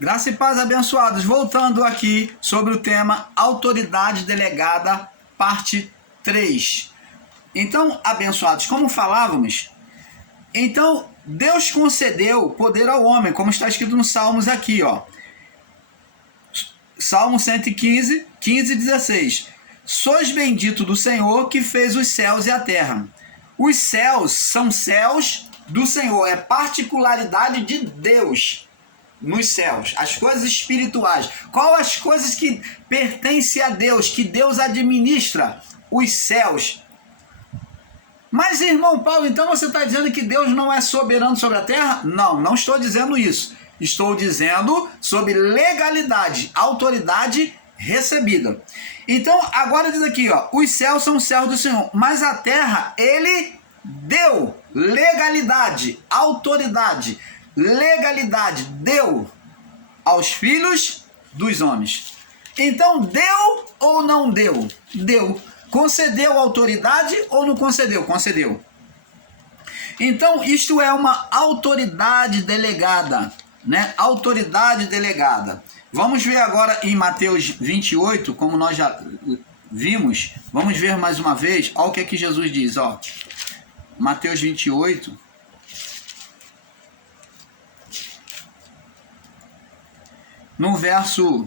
Graça e paz, abençoados. Voltando aqui sobre o tema autoridade delegada, parte 3. Então, abençoados, como falávamos, então Deus concedeu poder ao homem, como está escrito nos Salmos aqui, ó. Salmo 115, 15 e 16. Sois bendito do Senhor que fez os céus e a terra. Os céus são céus do Senhor, é particularidade de Deus nos céus, as coisas espirituais. Qual as coisas que pertencem a Deus, que Deus administra? Os céus. Mas, irmão Paulo, então você está dizendo que Deus não é soberano sobre a terra? Não, não estou dizendo isso. Estou dizendo sobre legalidade, autoridade recebida. Então, agora diz aqui, ó, os céus são os céus do Senhor, mas a terra, ele deu legalidade, autoridade, legalidade, deu aos filhos dos homens. Então, deu ou não deu? Deu. Concedeu autoridade ou não concedeu? Concedeu. Então, isto é uma autoridade delegada, né? Autoridade delegada. Vamos ver agora em Mateus 28, como nós já vimos. Vamos ver mais uma vez. Olha o que é que Jesus diz, ó. Mateus 28. No verso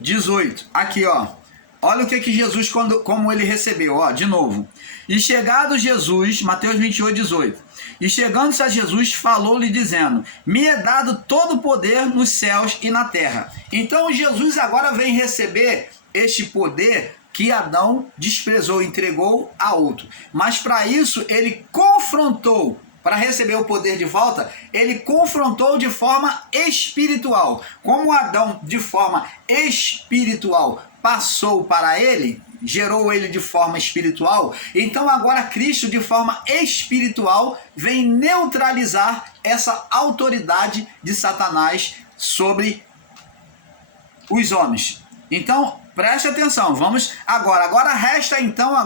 18. Aqui, ó. Olha o que que Jesus, como ele recebeu, ó, de novo. E chegado Jesus, Mateus 28, 18. E chegando-se a Jesus, falou-lhe dizendo: me é dado todo o poder nos céus e na terra. Então Jesus agora vem receber este poder que Adão desprezou, entregou a outro. Mas para isso ele confrontou, para receber o poder de volta, ele confrontou de forma espiritual. Como Adão, de forma espiritual, passou para ele, gerou ele de forma espiritual, então agora Cristo, de forma espiritual, vem neutralizar essa autoridade de Satanás sobre os homens. Então, preste atenção, vamos agora. Agora resta então,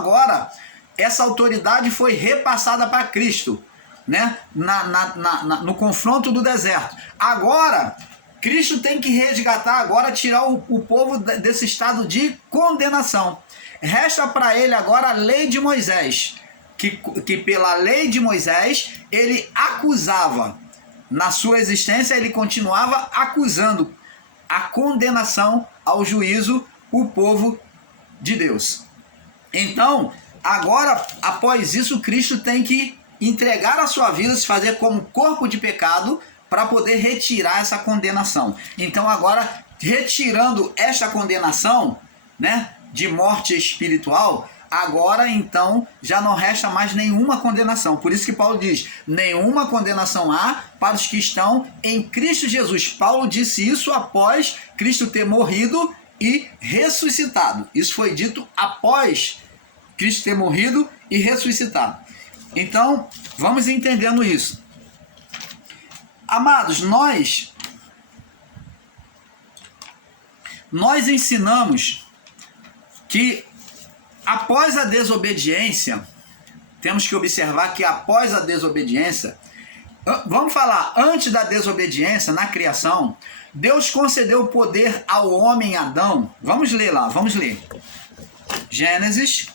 essa autoridade foi repassada para Cristo, né? No confronto do deserto. Agora, Cristo tem que resgatar agora, tirar o povo desse estado de condenação. Resta para ele agora a lei de Moisés, que pela lei de Moisés ele acusava, na sua existência ele continuava acusando a condenação ao juízo o povo de Deus. Então, agora, após isso, Cristo tem que entregar a sua vida, se fazer como corpo de pecado, para poder retirar essa condenação. Então agora, retirando esta condenação, né, de morte espiritual, agora então já não resta mais nenhuma condenação. Por isso que Paulo diz: nenhuma condenação há para os que estão em Cristo Jesus. Paulo disse isso após Cristo ter morrido e ressuscitado. Isso foi dito após Cristo ter morrido e ressuscitado. Então, vamos entendendo isso. Amados, nós ensinamos que após a desobediência, temos que observar que após a desobediência, vamos falar, antes da desobediência, na criação, Deus concedeu o poder ao homem Adão. Vamos ler lá, vamos ler. Gênesis,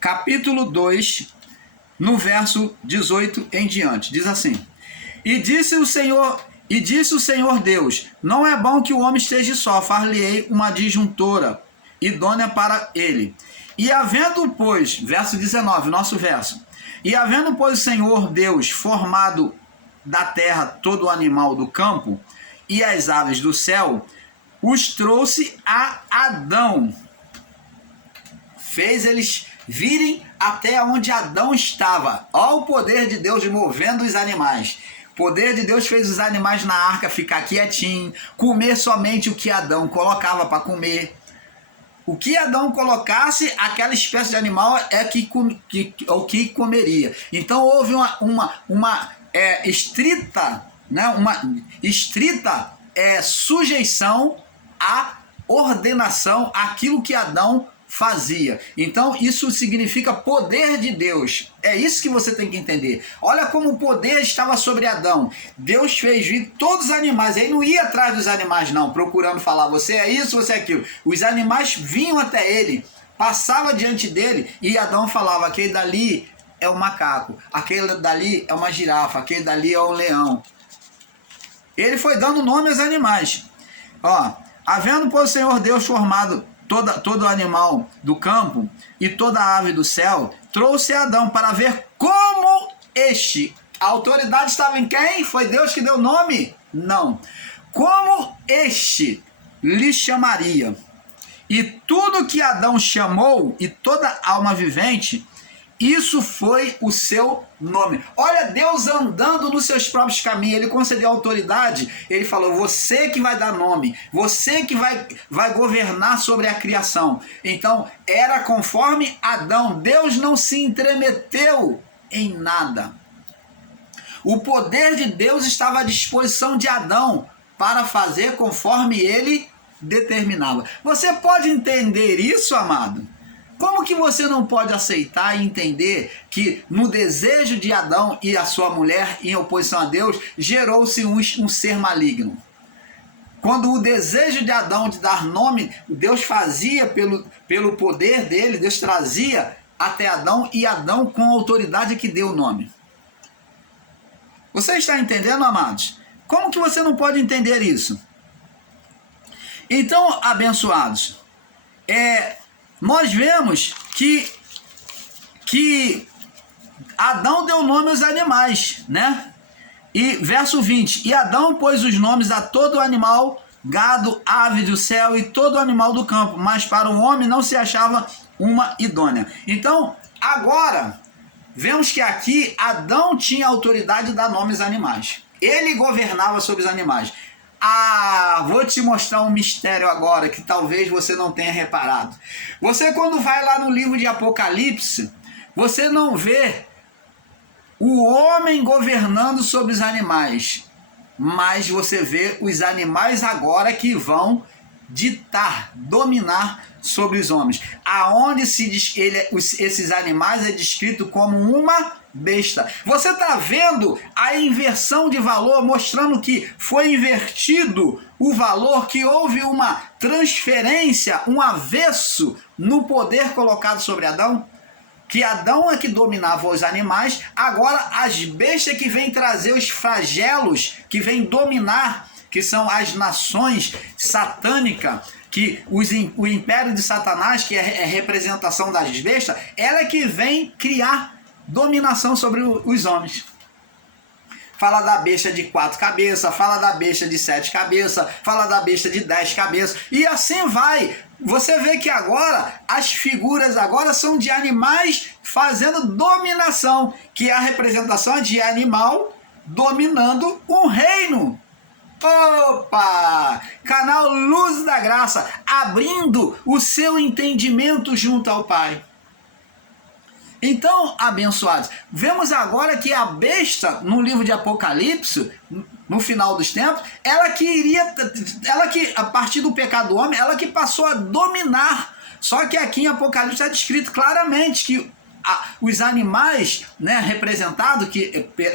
capítulo 2, no verso 18 em diante, diz assim: E disse o Senhor Deus: não é bom que o homem esteja só, far-lhe-ei uma disjuntora idônea para ele. E havendo, pois, verso 19, nosso verso, e havendo, pois, o Senhor Deus formado da terra todo o animal do campo e as aves do céu, os trouxe a Adão. Fez eles virem até onde Adão estava. Olha o poder de Deus movendo os animais. O poder de Deus fez os animais na arca ficar quietinho, comer somente o que Adão colocava para comer. O que Adão colocasse, aquela espécie de animal é o que comeria. Então houve uma estrita sujeição à ordenação, aquilo que Adão fazia. Então isso significa poder de Deus. É isso que você tem que entender. Olha como o poder estava sobre Adão. Deus fez vir todos os animais. Ele não ia atrás dos animais não, procurando falar, você é isso, você é aquilo. Os animais vinham até ele, passava diante dele, e Adão falava, aquele dali é um macaco, aquele dali é uma girafa, aquele dali é um leão. Ele foi dando nome aos animais. Ó, havendo, pois, o Senhor Deus formado todo animal do campo e toda ave do céu, trouxe Adão para ver como este. A autoridade estava em quem? Foi Deus que deu nome? Não. Como este lhe chamaria. E tudo que Adão chamou, e toda alma vivente, isso foi o seu nome. Olha Deus andando nos seus próprios caminhos. Ele concedeu autoridade. Ele falou, você que vai dar nome. Você que vai governar sobre a criação. Então, era conforme Adão. Deus não se intrometeu em nada. O poder de Deus estava à disposição de Adão para fazer conforme ele determinava. Você pode entender isso, amado? Como que você não pode aceitar e entender que no desejo de Adão e a sua mulher em oposição a Deus, gerou-se um ser maligno? Quando o desejo de Adão de dar nome, Deus fazia pelo poder dele, Deus trazia até Adão, e Adão com a autoridade que deu o nome. Você está entendendo, amados? Como que você não pode entender isso? Então, abençoados, nós vemos que Adão deu nome aos animais, né? E verso 20, e Adão pôs os nomes a todo animal, gado, ave do céu e todo animal do campo, mas para o homem não se achava uma idônea. Então, agora, vemos que aqui Adão tinha autoridade de dar nomes a animais. Ele governava sobre os animais. Vou te mostrar um mistério agora que talvez você não tenha reparado. Você, quando vai lá no livro de Apocalipse, você não vê o homem governando sobre os animais, mas você vê os animais agora que vão ditar, dominar sobre os homens. Aonde se diz esses animais é descrito como uma besta. Você está vendo a inversão de valor, mostrando que foi invertido o valor, que houve uma transferência, um avesso no poder colocado sobre Adão? Que Adão é que dominava os animais, agora as bestas que vêm trazer os flagelos, que vêm dominar, que são as nações satânicas, que o império de Satanás, que é a representação das bestas, ela é que vem criar dominação sobre os homens. Fala da besta de 4 cabeças, fala da besta de 7 cabeças, fala da besta de 10 cabeças, e assim vai. Você vê que agora, as figuras agora são de animais fazendo dominação, que é a representação de animal dominando um reino. Opa! Canal Luz da Graça, abrindo o seu entendimento junto ao Pai. Então, abençoados, vemos agora que a besta, no livro de Apocalipse, no final dos tempos, ela que a partir do pecado do homem, ela que passou a dominar. Só que aqui em Apocalipse é descrito claramente que os animais, né, representados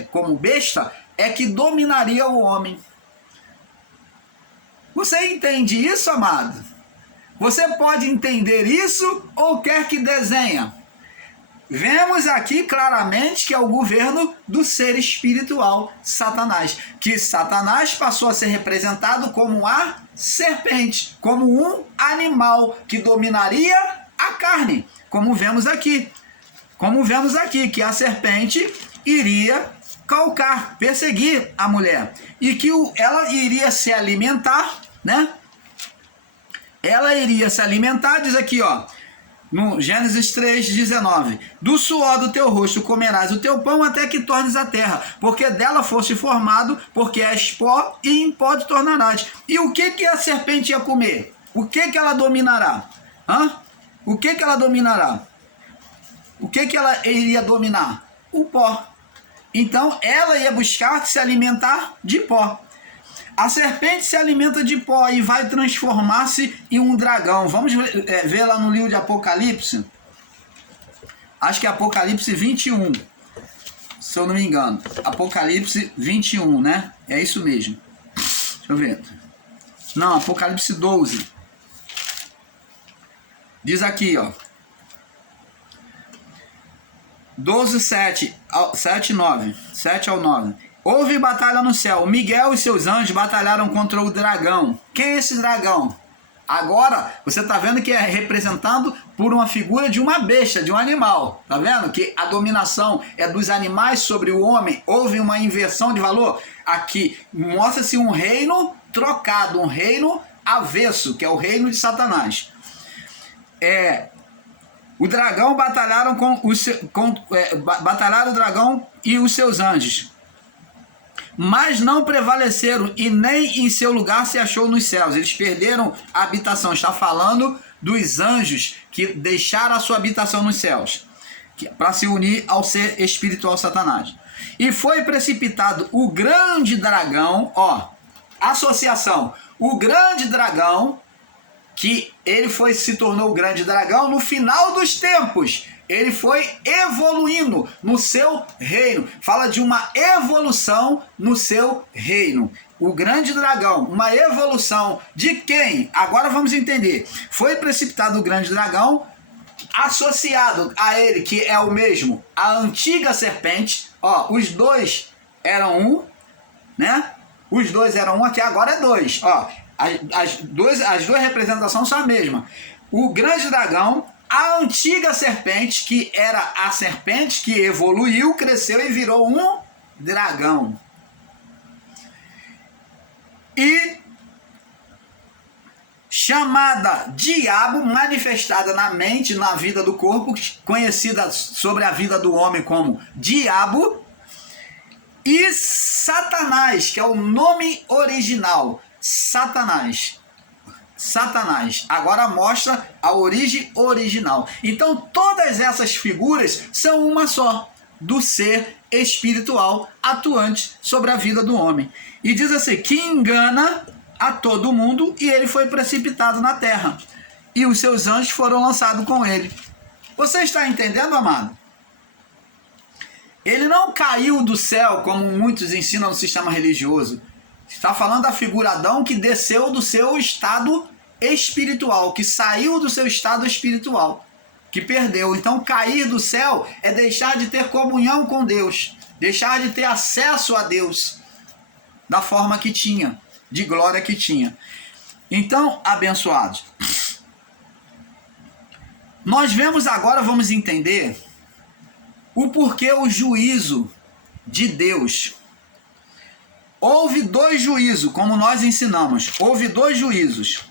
como besta, é que dominaria o homem. Você entende isso, amado? Você pode entender isso ou quer que desenhe? Vemos aqui claramente que é o governo do ser espiritual, Satanás. Que Satanás passou a ser representado como a serpente, como um animal que dominaria a carne. Como vemos aqui. Que a serpente iria calcar, perseguir a mulher. E que ela iria se alimentar, né? Ela iria se alimentar, diz aqui, ó. No Gênesis 3:19, do suor do teu rosto comerás o teu pão até que tornes a terra, porque dela foste formado, porque és pó e em pó te tornarás. E o que a serpente ia comer? O que ela dominará? O que ela dominará? O que ela iria dominar? O pó. Então ela ia buscar se alimentar de pó. A serpente se alimenta de pó e vai transformar-se em um dragão. Vamos ver lá no livro de Apocalipse. Acho que é Apocalipse 21. Se eu não me engano. Apocalipse 21, né? É isso mesmo. Deixa eu ver. Não, Apocalipse 12. Diz aqui, ó. 12, 7 ao 9. Houve batalha no céu. Miguel e seus anjos batalharam contra o dragão. Quem é esse dragão? Agora, você está vendo que é representado por uma figura de uma besta, de um animal. Tá vendo? Que a dominação é dos animais sobre o homem. Houve uma inversão de valor. Aqui mostra-se um reino trocado, um reino avesso, que é o reino de Satanás. O dragão batalharam batalharam o dragão e os seus anjos, mas não prevaleceram, e nem em seu lugar se achou nos céus. Eles perderam a habitação. Está falando dos anjos que deixaram a sua habitação nos céus, para se unir ao ser espiritual Satanás. E foi precipitado o grande dragão, ó, associação, o grande dragão, que ele se tornou o grande dragão no final dos tempos. Ele foi evoluindo no seu reino. Fala de uma evolução no seu reino. O grande dragão, uma evolução de quem? Agora vamos entender. Foi precipitado o grande dragão, associado a ele, que é o mesmo, a antiga serpente. Ó, os dois eram um, né? Os dois eram um, aqui agora é dois. Ó, as duas representações são a mesma. O grande dragão, a antiga serpente, que era a serpente que evoluiu, cresceu e virou um dragão. E chamada diabo, manifestada na mente, na vida do corpo, conhecida sobre a vida do homem como diabo. E Satanás, que é o nome original, Satanás. Agora mostra a origem original. Então todas essas figuras são uma só, do ser espiritual atuante sobre a vida do homem. E diz assim, que engana a todo mundo, e ele foi precipitado na terra, e os seus anjos foram lançados com ele. Você está entendendo, amado? Ele não caiu do céu, como muitos ensinam no sistema religioso. Está falando da figura Adão, que desceu do seu estado espiritual, que saiu do seu estado espiritual, que perdeu. Então, cair do céu é deixar de ter comunhão com Deus, deixar de ter acesso a Deus da forma que tinha, de glória que tinha. Então, abençoados, nós vemos agora, vamos entender o porquê o juízo de Deus. Houve dois juízos, como nós ensinamos. Houve dois juízos.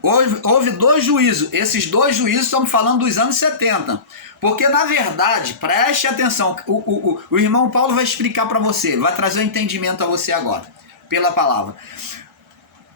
Houve dois juízos. Esses dois juízos, estamos falando dos anos 70. Porque, na verdade, preste atenção, o irmão Paulo vai explicar para você, vai trazer um entendimento a você agora, pela palavra.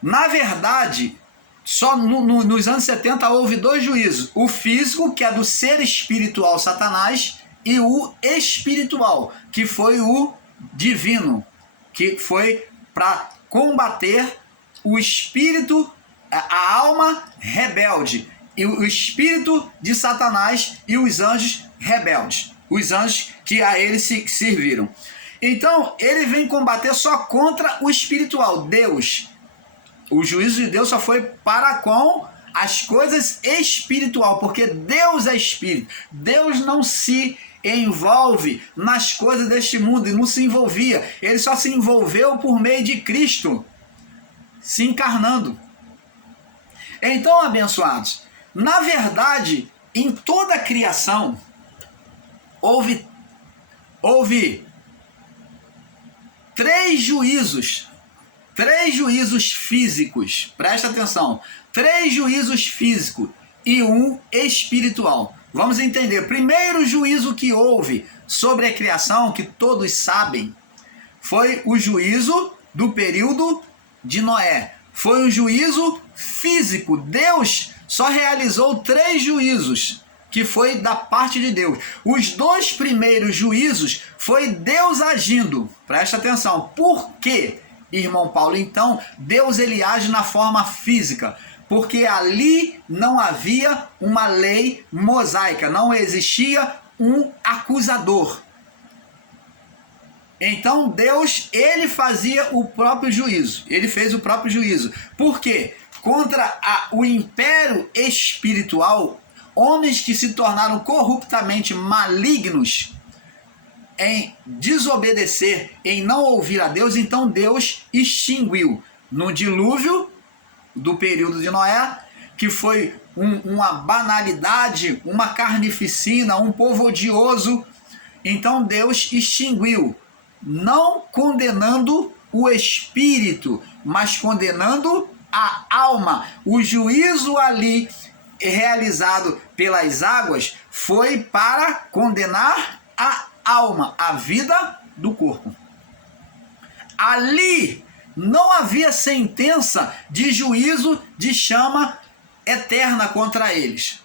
Na verdade, só nos anos 70 houve dois juízos. O físico, que é do ser espiritual Satanás, e o espiritual, que foi o divino, que foi para combater o espírito, a alma rebelde, e o espírito de Satanás e os anjos rebeldes, os anjos que a ele se serviram. Então, ele vem combater só contra o espiritual, Deus. O juízo de Deus só foi para com as coisas espiritual, porque Deus é espírito. Deus não se envolve nas coisas deste mundo, e não se envolvia. Ele só se envolveu por meio de Cristo, se encarnando. Então, abençoados, na verdade, em toda a criação, houve três juízos físicos, presta atenção, 3 juízos físicos e um espiritual. Vamos entender. Primeiro juízo que houve sobre a criação, que todos sabem, foi o juízo do período de Noé. Foi um juízo físico. Deus só realizou 3 juízos que foi da parte de Deus. Os 2 primeiros juízos foi Deus agindo. Presta atenção. Por quê, irmão Paulo? Então, Deus ele age na forma física, porque ali não havia uma lei mosaica, não existia um acusador. Então Deus, ele fazia o próprio juízo. Ele fez o próprio juízo. Por quê? Contra o império espiritual, homens que se tornaram corruptamente malignos em desobedecer, em não ouvir a Deus, então Deus extinguiu no dilúvio do período de Noé, que foi uma banalidade, uma carnificina, um povo odioso. Então Deus extinguiu, não condenando o espírito, mas condenando a alma. O juízo ali realizado pelas águas foi para condenar a alma, a vida do corpo. Ali não havia sentença de juízo de chama eterna contra eles.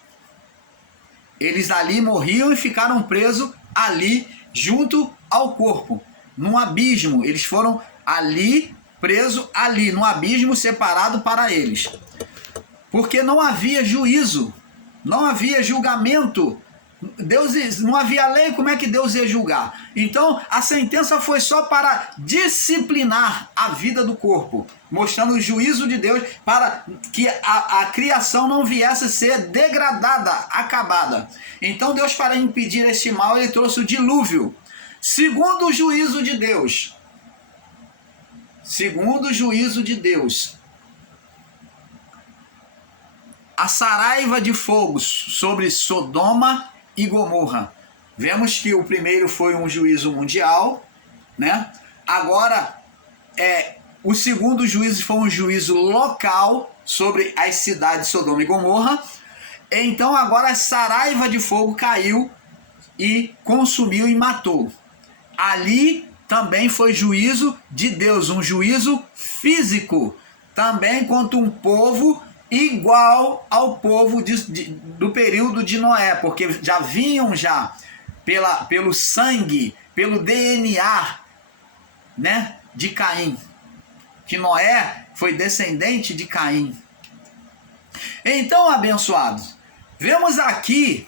Eles ali morriam e ficaram presos ali junto ao corpo, num abismo. Eles foram ali presos ali, num abismo separado para eles. Porque não havia juízo, não havia julgamento. Deus, não havia lei, como é que Deus ia julgar? Então a sentença foi só para disciplinar a vida do corpo, mostrando o juízo de Deus para que a criação não viesse a ser degradada, acabada. Então Deus, para impedir este mal, ele trouxe o dilúvio. Segundo o juízo de Deus, a saraiva de fogo sobre Sodoma e Gomorra. Vemos que o primeiro foi um juízo mundial, né? Agora, o segundo juízo foi um juízo local sobre as cidades de Sodoma e Gomorra. Então agora a saraiva de fogo caiu e consumiu e matou. Ali também foi juízo de Deus, um juízo físico, também contra um povo igual ao povo do período de Noé, porque já vinham pelo sangue, pelo DNA, né, de Caim, que Noé foi descendente de Caim. Então, abençoados, vemos aqui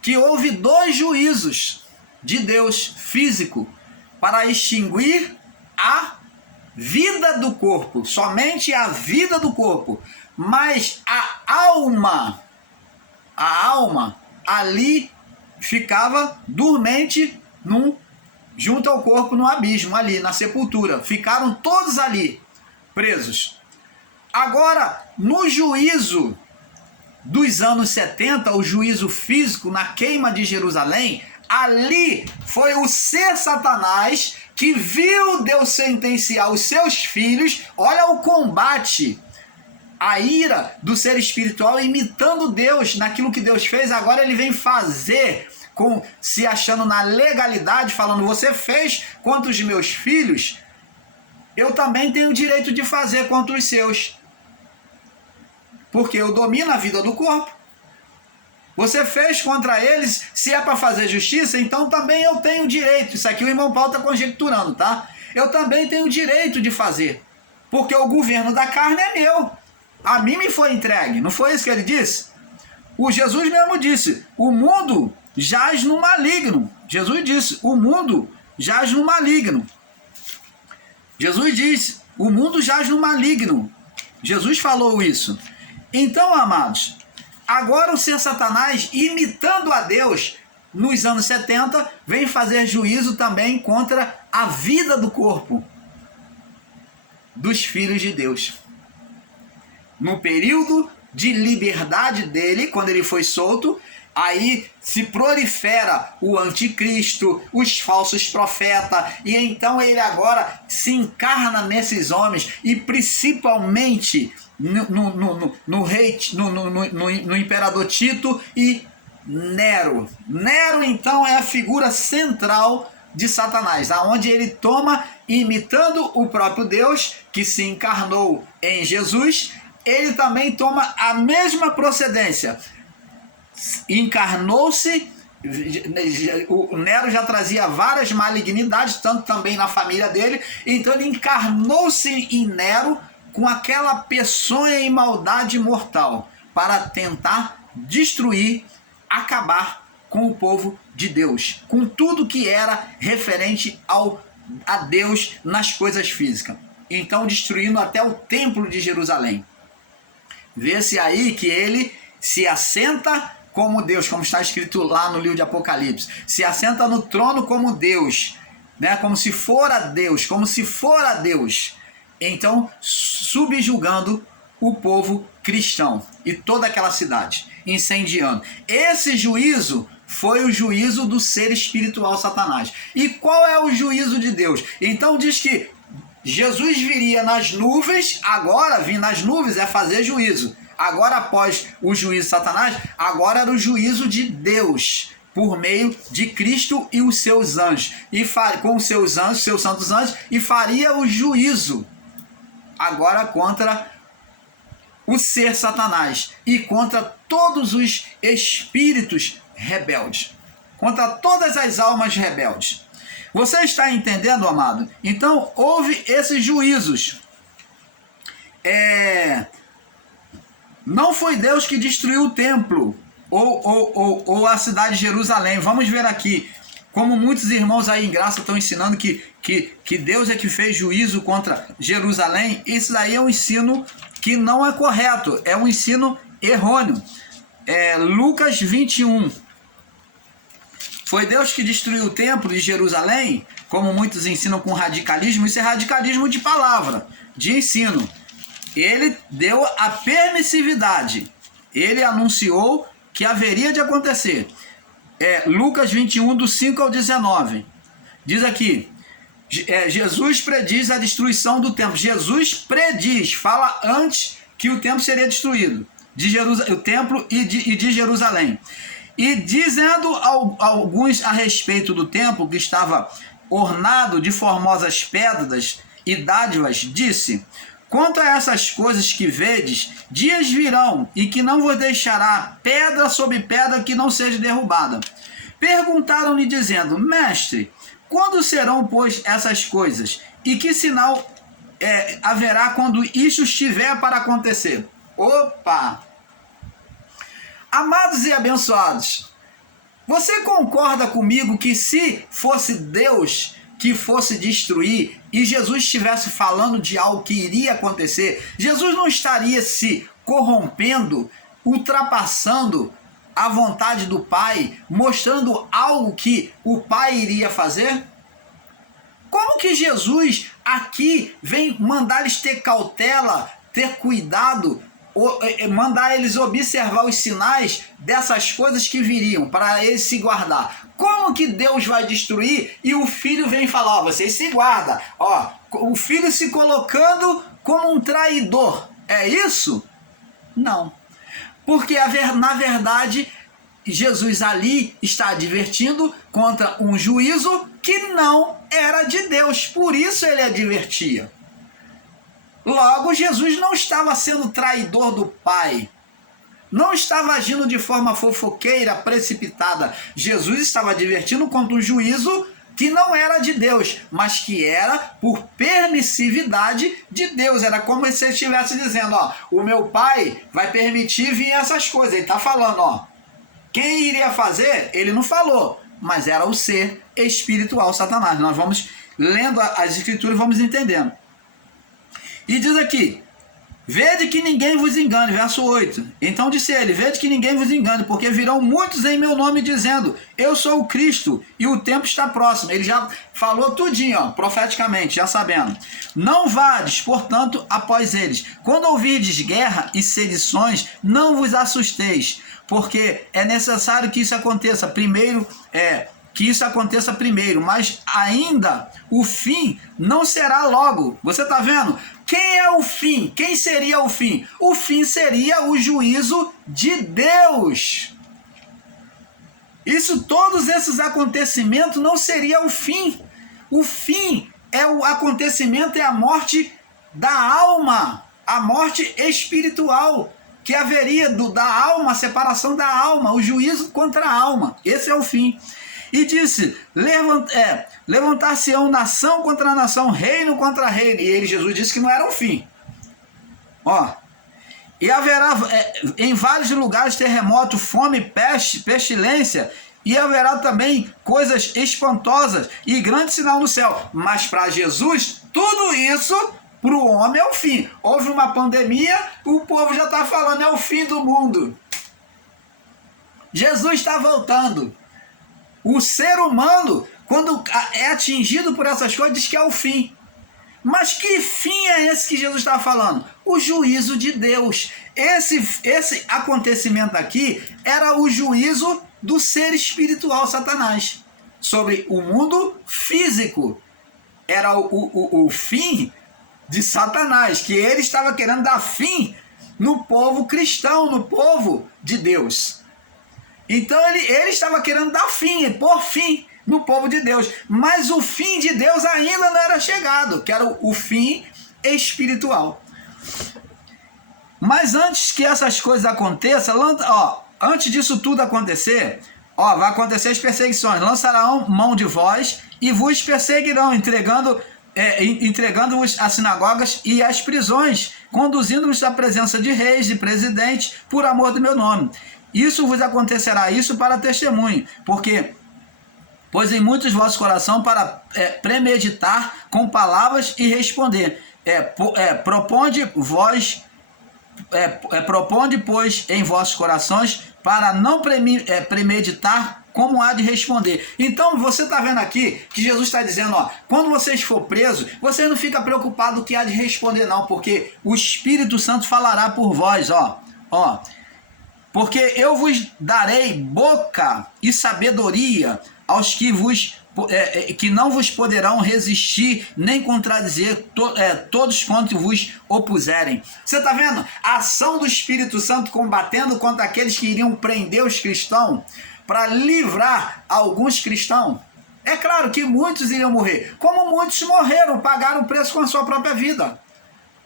que houve 2 juízos de Deus físico para extinguir a vida do corpo, somente a vida do corpo. Mas a alma ali ficava dormente junto ao corpo no abismo, ali na sepultura. Ficaram todos ali presos. Agora, no juízo dos anos 70, o juízo físico na queima de Jerusalém, ali foi o ser Satanás que viu Deus sentenciar os seus filhos. Olha o combate, a ira do ser espiritual imitando Deus naquilo que Deus fez. Agora ele vem fazer, se achando na legalidade, falando: você fez contra os meus filhos, eu também tenho o direito de fazer contra os seus, porque eu domino a vida do corpo. Você fez contra eles, se é para fazer justiça, então também eu tenho o direito. Isso aqui o irmão Paulo está conjecturando, tá? Eu também tenho o direito de fazer, porque o governo da carne é meu. A mim me foi entregue. Não foi isso que ele disse? O Jesus mesmo disse: o mundo jaz no maligno. Jesus disse: o mundo jaz no maligno. Jesus disse: o mundo jaz no maligno. Jesus falou isso. Então, amados, agora o ser Satanás, imitando a Deus, nos anos 70, vem fazer juízo também contra a vida do corpo dos filhos de Deus. No período de liberdade dele, quando ele foi solto, aí se prolifera o anticristo, os falsos profetas, e então ele agora se encarna nesses homens, e principalmente no imperador Tito e Nero. Nero então é a figura central de Satanás, aonde ele toma, imitando o próprio Deus que se encarnou em Jesus, ele também toma a mesma procedência. encarnou-se. O Nero já trazia várias malignidades, tanto também na família dele, então ele encarnou-se em Nero com aquela peçonha e maldade mortal para tentar destruir, acabar com o povo de Deus, com tudo que era referente a Deus nas coisas físicas. Então destruindo até o templo de Jerusalém. Vê-se aí que ele se assenta como Deus, como está escrito lá no livro de Apocalipse, se assenta no trono como Deus, né? Como se fora Deus, então subjugando o povo cristão e toda aquela cidade, incendiando. Esse juízo foi o juízo do ser espiritual Satanás. E qual é o juízo de Deus? Então diz que Jesus viria nas nuvens, agora vir nas nuvens é fazer juízo. Agora, após o juízo de Satanás, agora era o juízo de Deus, por meio de Cristo e os seus anjos. E com os seus anjos, seus santos anjos, e faria o juízo agora contra o ser Satanás e contra todos os espíritos rebeldes, contra todas as almas rebeldes. Você está entendendo, amado? Então, houve esses juízos. Não foi Deus que destruiu o templo ou a cidade de Jerusalém. Vamos ver aqui, como muitos irmãos aí em graça estão ensinando que Deus é que fez juízo contra Jerusalém. Isso daí é um ensino que não é correto, é um ensino errôneo. Lucas 21. Foi Deus que destruiu o templo de Jerusalém, como muitos ensinam com radicalismo. Isso é radicalismo de palavra, de ensino. Ele deu a permissividade. Ele anunciou que haveria de acontecer. Lucas 21, do 5 ao 19. Diz aqui, Jesus prediz a destruição do templo. Jesus prediz, fala antes que o templo seria destruído. O templo e de Jerusalém. E dizendo alguns a respeito do templo, que estava ornado de formosas pedras e dádivas, disse: quanto a essas coisas que vedes, dias virão, e que não vos deixará pedra sobre pedra que não seja derrubada. Perguntaram-lhe, dizendo: mestre, quando serão, pois, essas coisas? E que sinal haverá quando isto estiver para acontecer? Opa! Amados e abençoados, você concorda comigo que se fosse Deus que fosse destruir e Jesus estivesse falando de algo que iria acontecer, Jesus não estaria se corrompendo, ultrapassando a vontade do Pai, mostrando algo que o Pai iria fazer? Como que Jesus aqui vem mandar eles ter cautela, ter cuidado, mandar eles observar os sinais dessas coisas que viriam, para eles se guardar? Como que Deus vai destruir e o filho vem falar: vocês se guardam, o filho se colocando como um traidor? É isso? Não. Porque na verdade Jesus ali está advertindo contra um juízo que não era de Deus, por isso ele advertia. Logo, Jesus não estava sendo traidor do Pai, não estava agindo de forma fofoqueira, precipitada. Jesus estava advertindo contra um juízo que não era de Deus, mas que era por permissividade de Deus. Era como se ele estivesse dizendo: o meu Pai vai permitir vir essas coisas. Ele está falando, quem iria fazer, ele não falou, mas era o ser espiritual Satanás. Nós vamos lendo as escrituras e vamos entendendo. E diz aqui: vede que ninguém vos engane, verso 8. Então disse ele: vede que ninguém vos engane, porque virão muitos em meu nome dizendo: eu sou o Cristo, e o tempo está próximo. Ele já falou tudinho, profeticamente, já sabendo. Não vades, portanto, após eles. Quando ouvirdes guerra e sedições, não vos assusteis, porque é necessário que isso aconteça primeiro, mas ainda o fim não será logo. Você está vendo? Quem é o fim? Quem seria o fim? O fim seria o juízo de Deus. Todos esses acontecimentos não seria o fim. O fim o acontecimento é a morte da alma, a morte espiritual, que haveria da alma, a separação da alma, o juízo contra a alma. Esse é o fim. E disse, levantar-se-ão nação contra nação, reino contra reino. E Jesus disse que não era o fim. Ó, e haverá em vários lugares terremoto, fome, peste, pestilência, e haverá também coisas espantosas e grande sinal no céu. Mas para Jesus, tudo isso para o homem é o fim. Houve uma pandemia, o povo já está falando, é o fim do mundo. Jesus está voltando. O ser humano, quando é atingido por essas coisas, diz que é o fim. Mas que fim é esse que Jesus está falando? O juízo de Deus. Esse acontecimento aqui era o juízo do ser espiritual Satanás sobre o mundo físico. Era o fim de Satanás, que ele estava querendo dar fim no povo cristão, no povo de Deus. Então ele estava querendo dar fim, pôr fim no povo de Deus. Mas o fim de Deus ainda não era chegado, que era o fim espiritual. Mas antes que essas coisas aconteçam, antes disso tudo acontecer, vai acontecer as perseguições. Lançarão mão de vós e vos perseguirão, entregando-vos às sinagogas e às prisões, conduzindo-vos à presença de reis, de presidentes, por amor do meu nome. Isso vos acontecerá, isso para testemunho, pois em muitos vossos coração para premeditar com palavras e responder. Proponde, pois, em vossos corações para não premeditar como há de responder. Então você está vendo aqui que Jesus está dizendo, quando vocês for presos, você não fica preocupado o que há de responder não, porque o Espírito Santo falará por vós, porque eu vos darei boca e sabedoria aos que não vos poderão resistir nem contradizer todos quanto vos opuserem. Você está vendo? A ação do Espírito Santo combatendo contra aqueles que iriam prender os cristãos para livrar alguns cristãos. É claro que muitos iriam morrer, como muitos morreram, pagaram o preço com a sua própria vida.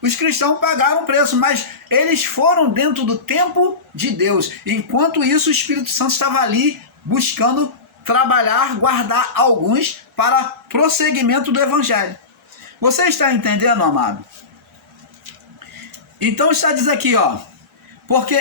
Os cristãos pagaram o preço, mas eles foram dentro do tempo de Deus. Enquanto isso, o Espírito Santo estava ali buscando trabalhar, guardar alguns para prosseguimento do Evangelho. Você está entendendo, amado? Então está dizendo aqui, porque,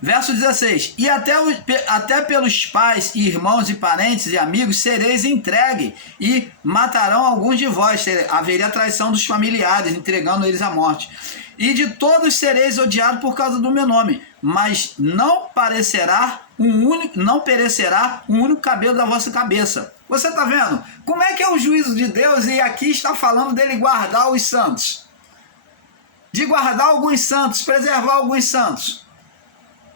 verso 16, e até pelos pais, irmãos e parentes e amigos sereis entregue, e matarão alguns de vós, haveria traição dos familiares, entregando eles à morte. E de todos sereis odiados por causa do meu nome, mas não perecerá um único cabelo da vossa cabeça. Você está vendo? Como é que é o juízo de Deus e aqui está falando dele guardar os santos? De guardar alguns santos, preservar alguns santos.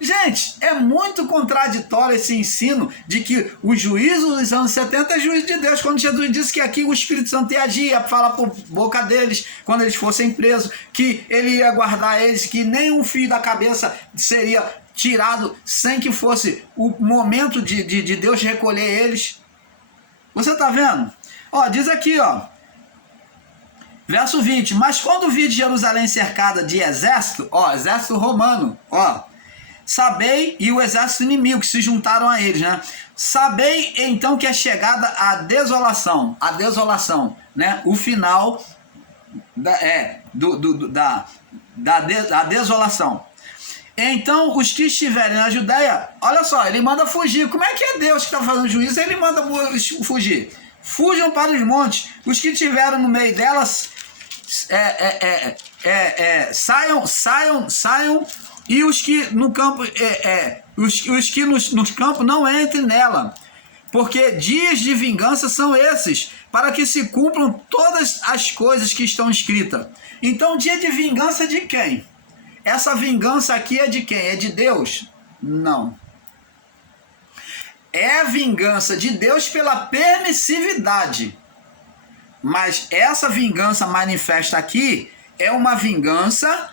Gente, é muito contraditório esse ensino de que o juízo dos anos 70 é juízo de Deus, quando Jesus disse que aqui o Espírito Santo ia agir, ia falar por boca deles, quando eles fossem presos, que ele ia guardar eles, que nenhum fio da cabeça seria tirado sem que fosse o momento de Deus recolher eles. Você está vendo? Diz aqui, verso 20, mas quando vi de Jerusalém cercada de exército, exército romano, sabei, e o exército inimigo que se juntaram a eles, né? Sabei então que é chegada a desolação, né? O final da desolação. Então os que estiverem na Judéia, olha só, ele manda fugir. Como é que é Deus que está fazendo juízo? Ele manda fugir. Fujam para os montes. Os que estiveram no meio delas saiam, e os que no campo os que nos campos não entrem nela, porque dias de vingança são esses, para que se cumpram todas as coisas que estão escritas. Então, dia de vingança de quem? Essa vingança aqui é de quem? É de Deus? Não. É vingança de Deus pela permissividade. Mas essa vingança manifesta aqui é uma vingança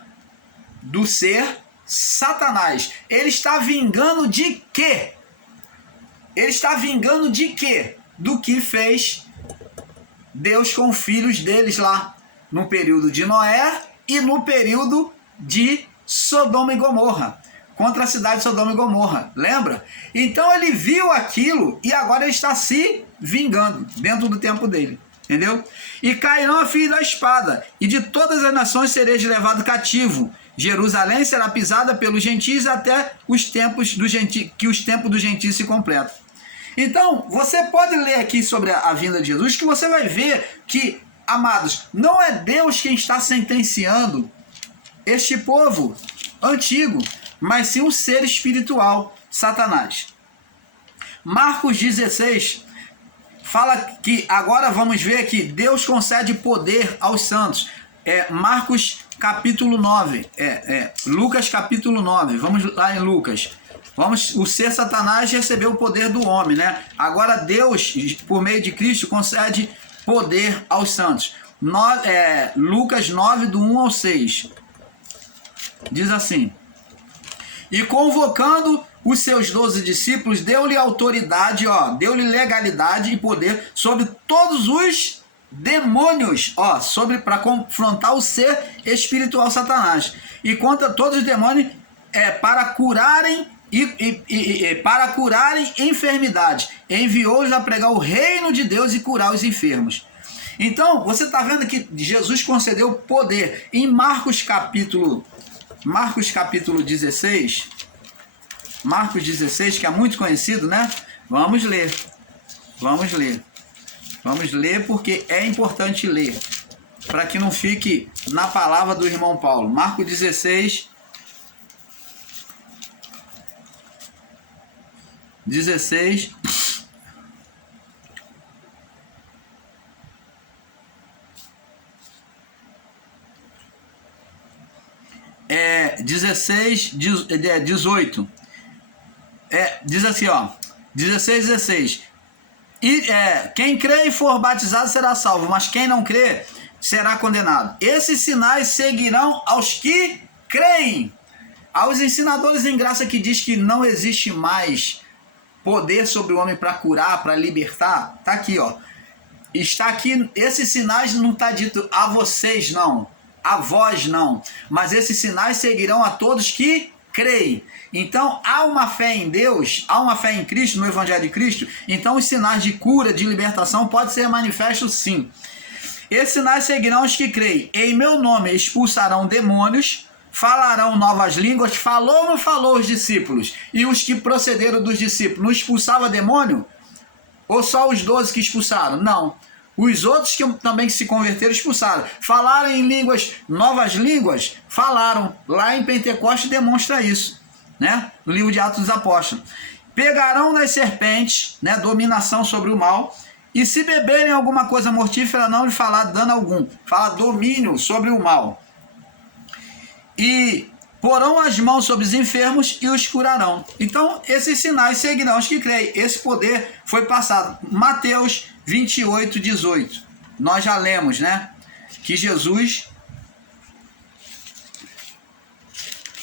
do ser Satanás. Ele está vingando de quê? Ele está vingando de quê? Do que fez Deus com os filhos deles lá, no período de Noé e no período de Sodoma e Gomorra, contra a cidade de Sodoma e Gomorra, lembra? Então ele viu aquilo e agora ele está se vingando dentro do tempo dele, entendeu? E cairão a fio da espada, e de todas as nações sereis levado cativo. Jerusalém será pisada pelos gentios até os tempos do gentio, que os tempos dos gentios se completam. Então, você pode ler aqui sobre a vinda de Jesus, que você vai ver que, amados, não é Deus quem está sentenciando este povo antigo, mas sim um ser espiritual, Satanás. Marcos 16 fala que, agora vamos ver que Deus concede poder aos santos. Marcos capítulo 9, Lucas capítulo 9, vamos lá em Lucas. O ser Satanás recebeu o poder do homem, né? Agora Deus, por meio de Cristo, concede poder aos santos. Lucas 9, do 1 ao 6. Diz assim: e convocando os seus 12 discípulos, deu-lhe autoridade, deu-lhe legalidade e poder sobre todos os demônios, para confrontar o ser espiritual Satanás. E contra todos os demônios, para curarem para curarem enfermidades. Enviou-os a pregar o reino de Deus e curar os enfermos. Então, você está vendo que Jesus concedeu poder. Em Marcos capítulo 16, Marcos 16, que é muito conhecido, né? Vamos ler porque é importante ler, para que não fique na palavra do irmão Paulo. Marcos 16, 16, é 16, 18. Diz assim, 16. E quem crê e for batizado será salvo, mas quem não crê será condenado. Esses sinais seguirão aos que creem. Aos ensinadores em graça que diz que não existe mais poder sobre o homem para curar, para libertar, tá aqui, está aqui. Esses sinais não está dito a vocês não, a vós não, mas esses sinais seguirão a todos que creem. Então há uma fé em Deus, há uma fé em Cristo, no Evangelho de Cristo. Então os sinais de cura, de libertação podem ser manifestos sim. Esses sinais seguirão os que creem. Em meu nome expulsarão demônios, falarão novas línguas. Falou ou não falou os discípulos? E os que procederam dos discípulos, não expulsava demônio? Ou só os 12 que expulsaram? Não. Os outros que também se converteram expulsaram. Falaram em línguas, novas línguas? Falaram. Lá em Pentecostes demonstra isso, né? No livro de Atos dos Apóstolos. Pegarão nas serpentes, né? Dominação sobre o mal. E se beberem alguma coisa mortífera, não lhe falar dano algum. Fala domínio sobre o mal. E porão as mãos sobre os enfermos e os curarão. Então, esses sinais seguirão os que creem. Esse poder foi passado. Mateus 28, 18. Nós já lemos, né? Que Jesus